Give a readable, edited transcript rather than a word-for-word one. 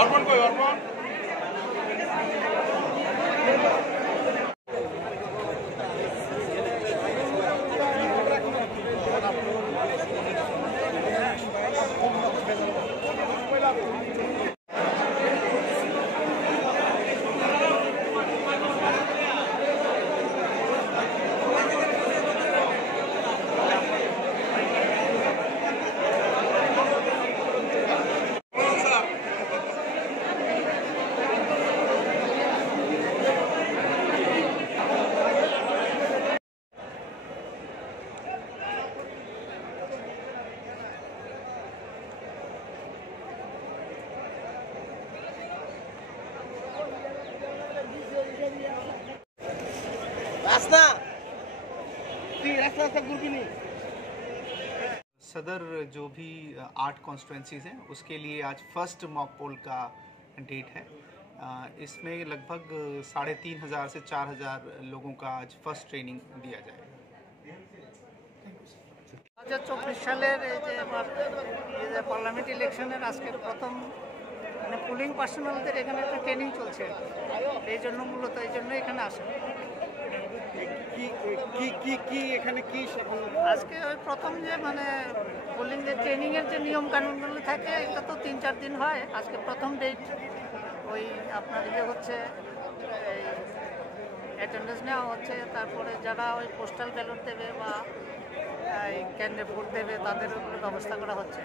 অর্পণ কই অর্পণ सदर जो भी 8 कॉन्स्टिट्यूंसीज हैं उसके लिए आज फर्स्ट मॉक पोल का डेट है। इसमें लगभग 3500 से 4000 लोगों का आज फर्स्ट ट्रेनिंग दिया जाएगा। 2024 সালের এই যে পার্লামেন্ট ইলেকশনের আজকের প্রথম মানে পুলিং পার্সোনালদের এখানে একটা ট্রেনিং চলছে, এই জন্য মূলত এই জন্য এখানে আসে। কি এখানে কি আজকে ওই প্রথম যে মানে পুলিং যে ট্রেনিংয়ের যে নিয়ম কানুনগুলো থাকে এটা তো 3-4 দিন হয়। আজকে প্রথম ডেট ওই আপনার হচ্ছে এই অ্যাটেন্ডেন্স নেওয়া হচ্ছে, তারপরে যারা ওই পোস্টাল ব্যালট দেবে বা এই কেন্দ্রে ভোট দেবে তাদের উপরে ব্যবস্থা করা হচ্ছে।